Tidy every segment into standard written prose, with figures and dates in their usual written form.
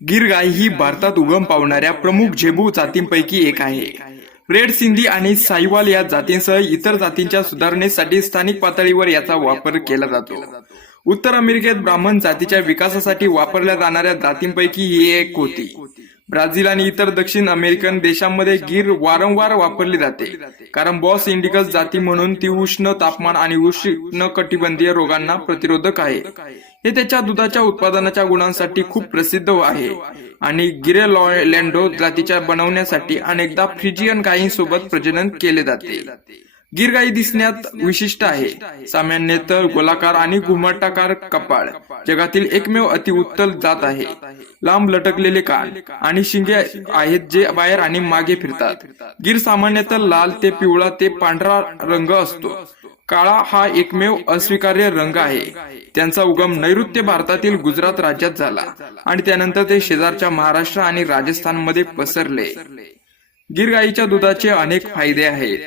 गिर गाय ही भारतात उगम पावणाऱ्या प्रमुख झेबू जातींपैकी एक आहे. रेड सिंधी आणि साहिवाल या जातींसह इतर जातींच्या सुधारणेसाठी स्थानिक पातळीवर याचा वापर केला जातो. उत्तर अमेरिकेत ब्राह्मण जातीच्या विकासासाठी वापरल्या जाणाऱ्या जातींपैकी ही एक होती. ब्राझील आणि इतर दक्षिण अमेरिकन देशांमध्ये गिर वारंवार वापरली जाते, कारण बॉस इंडिकस जाती म्हणून ती उष्ण तापमान आणि उष्णकटिबंधीय रोगांना प्रतिरोधक आहे. हे त्याच्या दुधाच्या उत्पादनाच्या गुणांसाठी खूप प्रसिद्ध आहे आणि गिरेलँडो जातीच्या बनवण्यासाठी अनेकदा फ्रिजियन गायींसोबत प्रजनन केले जाते. गिर गाई दिसण्यात विशिष्ट आहे. सामान्यतः गोलाकार आणि घुमटाकार कपाळ, जगातील एकमेव अतिउत्तल जात आहे. लांब लटकलेले कान आणि शिंगे आहेत जे बाहेर आणि मागे फिरतात. गिर सामान्यतः लाल ते पिवळा ते पांढरा रंग असतो. काळा हा एकमेव अस्वीकार्य रंग आहे. त्यांचा उगम नैऋत्य भारतातील गुजरात राज्यात झाला आणि त्यानंतर ते शेजारच्या महाराष्ट्र आणि राजस्थानमध्ये पसरले. गिर गाईच्या दुधाचे अनेक फायदे आहेत.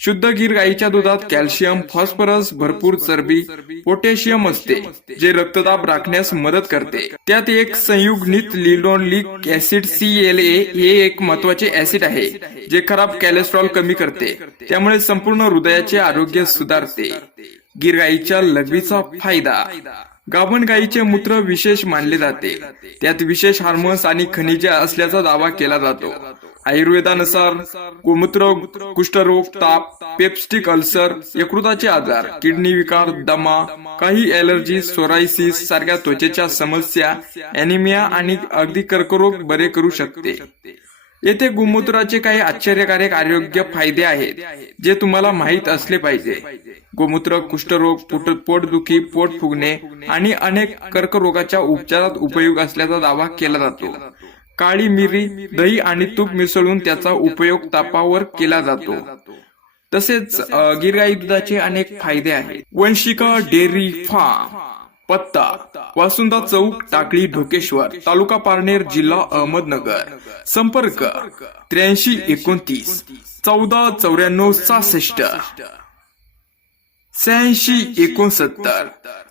शुद्ध गिर गाईच्या दुधात कॅल्शियम, फॉस्फरस, भरपूर चरबी, पोटॅशियम असते, जे रक्तदाब राखण्यास मदत करते. त्यात एक संयुग्नित लिनोलिक ऍसिड CLA हे एक महत्वाचे ऍसिड आहे, जे खराब कोलेस्ट्रॉल कमी करते, त्यामुळे संपूर्ण हृदयाचे आरोग्य सुधारते. गिर गाईच्या लघवीचा फायदा. गाभण गाईचे मूत्र विशेष मानले जाते. त्यात विशेष हार्मोन्स आणि खनिजे असल्याचा दावा केला जातो. आयुर्वेदानुसार गोमूत्र कुष्ठरोग, ताप, पेप्टिक अल्सर, यकृताचे आजार, किडनी विकार, दमा, काही ॲलर्जी, सोरायसिस सारख्या त्वचेच्या समस्या, ॲनिमिया आणि अगदी कर्करोग बरे करू शकते. येथे गोमूत्राचे काही आश्चर्यकारक आरोग्य फायदे आहेत जे तुम्हाला माहीत असले पाहिजे. गोमूत्र कुष्ठरोग, पोटदुखी, पोट फुगणे आणि अनेक कर्करोगाच्या उपचारात उपयोग असल्याचा दावा केला जातो. काळी मिरी, दही आणि तूप मिसळून त्याचा उपयोग तापावर केला जातो. तसेच गिर गाई दुधाचे अनेक फायदे आहेत. Vanshika dairy farm. पत्ता: वासुंदा चौक, टाकळी, ढोकेश्वर, तालुका पारनेर, जिल्हा अहमदनगर. संपर्क: 8329 1494 66 86 69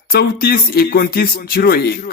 34 29 01.